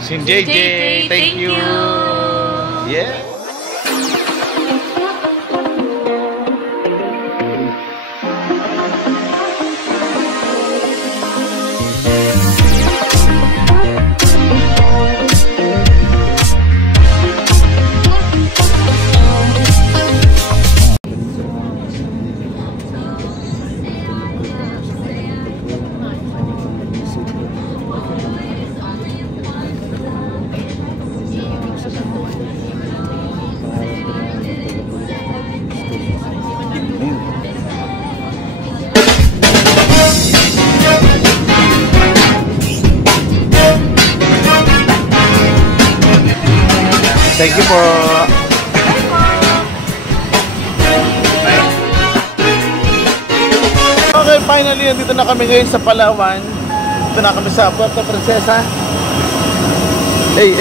Sin JJ, thank you. Yeah. Thank you po. Okay, finally, nandito na kami ngayon sa Palawan. Dito na kami sa Puerto Princesa. Hey.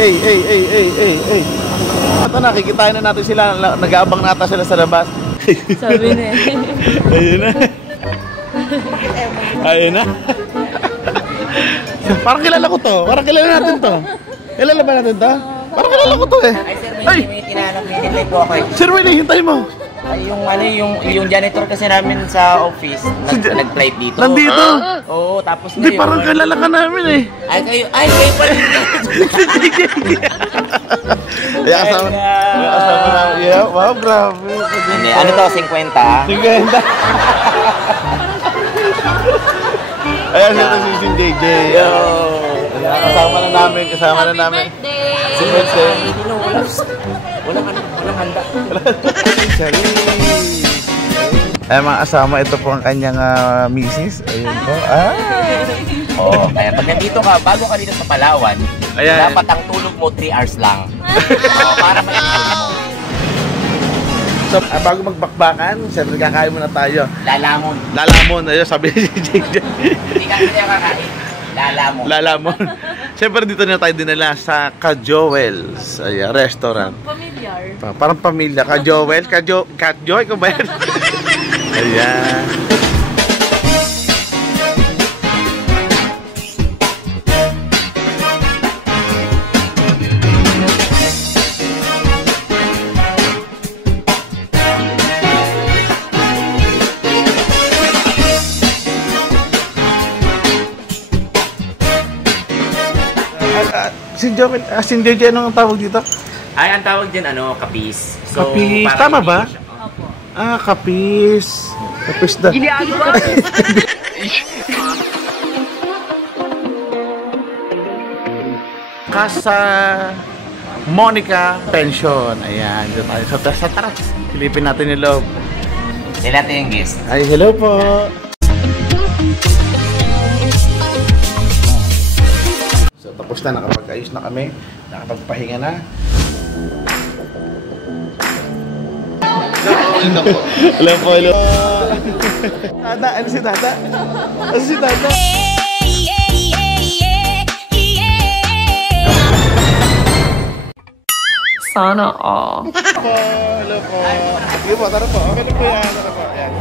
Ito na, kikitain na natin sila. Nag-aabang nata sila sa labas. Sabi na eh. Ayun na. Ayun na. Parang kilala ko to. Parang kilala natin to. Kilala ba natin to? Parang kilala ko to eh. Ay, sir, may tinahanap meeting po ako eh. Sir, may hintay mo. Ay, yung janitor kasi namin sa office, nag-flight dito. Nandito? Oo, tapos Hindi, parang kilala ka namin eh. Ay, kayo pa rin. Ay, kasama na. Yeah, wow, grabe. Hindi, ano to, 50? 50. Ayan, siya si Sin JJ. Kasama na namin. Happy birthday! Walang handa. Ay, mga kasama, ito po ang kanyang misis. Ayun po. Oo, kaya pag nandito ka, bago ka dito sa Palawan, dapat ang tulog mo 3 hours lang. Para ma-enjoy mo. So, bago magbakbakan, siyempre kakain muna tayo. Lalamon. Lalamon, ayun, sabi ni JJ. Hindi ka kaya kakain. Lalamon. Lalamon. Siyempre dito na tayo dinala sa Ka-Joel's restaurant. Familiar. Parang pamilya. Ka-Joel? Ka-Joy ko ba yan? Ayan. Sin JJ, anong tawag dito? Ay, ang tawag dyan, kapis. So, Kapis. Tama ba? Opo. Kapis. Kapis na. Ginagawa. Casa Monica Pension. Ayan, dito tayo sa tara. Silipin natin yung loob. Sila natin yung guest. Ay, hello po. So, tapos na. Nakapag-ayos na kami. Nakapagpahinga na. Hello po, hello. Tata, ano si Tata? Ano si Tata? Sana all. Hello po. Sige po, tara po. Okay na po yan. Tara po. Ayan.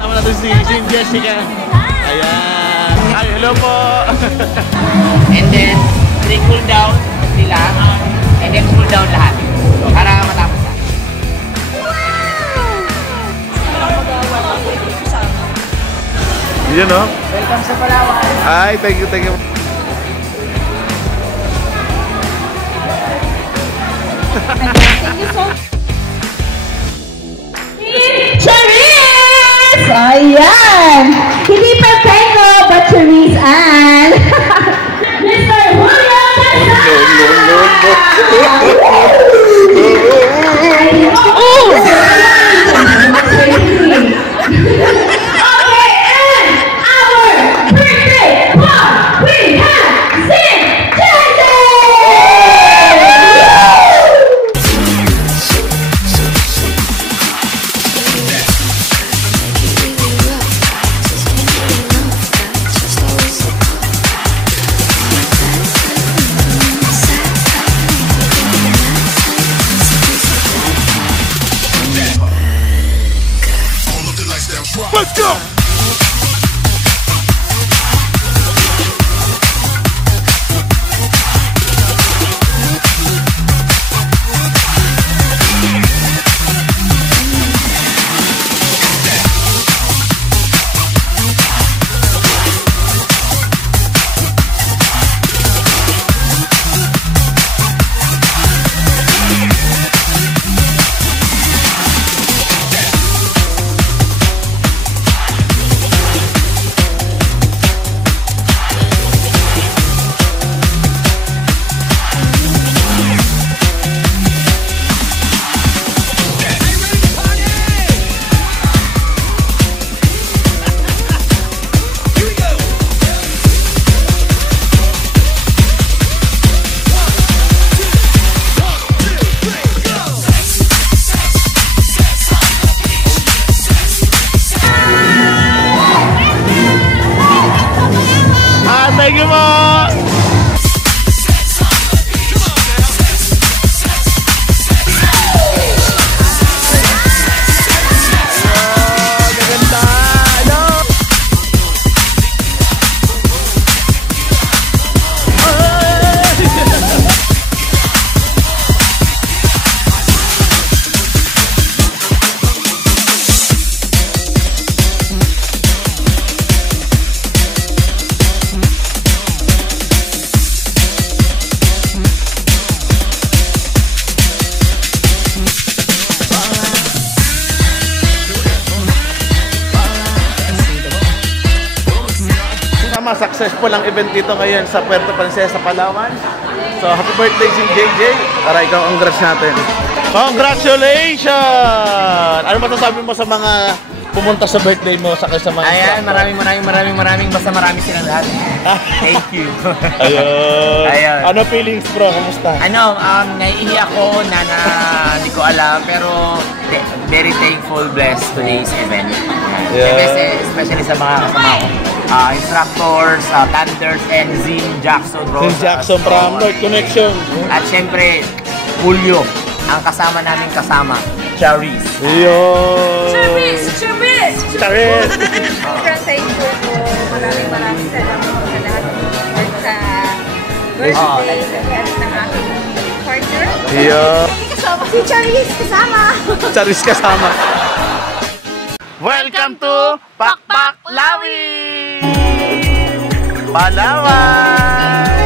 Tama natin si Jessica. Ayan. Ay, hello po. And then, cool down sila. And then, cool down lahat. Para matapos na. Yun, no? Welcome sa Palawan. Ay, thank you, thank you. Thank you so much. Charisse! Ayan! Hindi Pepeco, but Charisse Ann. Mr. Julio Okay, and our birthday party, we have Sin JJ! Thank you po! Successful ang event dito ngayon sa Puerto Princesa, Palawan. So, happy birthday si JJ. Tara, ikaw, congrats natin. Congratulations! Ano masasabi mo sa mga pumunta sa birthday mo sa mga Ayan, maraming basta marami silang lahat. Thank you. Ayun. Ayun. Ano feelings, bro? Kamusta? Naiihi ako na hindi ko alam, pero very thankful, blessed today's event. Yeah. Especially sa mga kasama ko. Instructors, Thunders, and Zin Jackson Rosa. Zin Jackson from North Connection. At syempre, Julio, ang kasama namin Charis. Yun. Chubis! Charis! Sobrang thankful po. Maraming salamat sa lahat ng support sa birthday event ng aking partner. Yun. Kasama si Charis kasama. Charis kasama. Welcome to Pakpak Lawi! Palawan!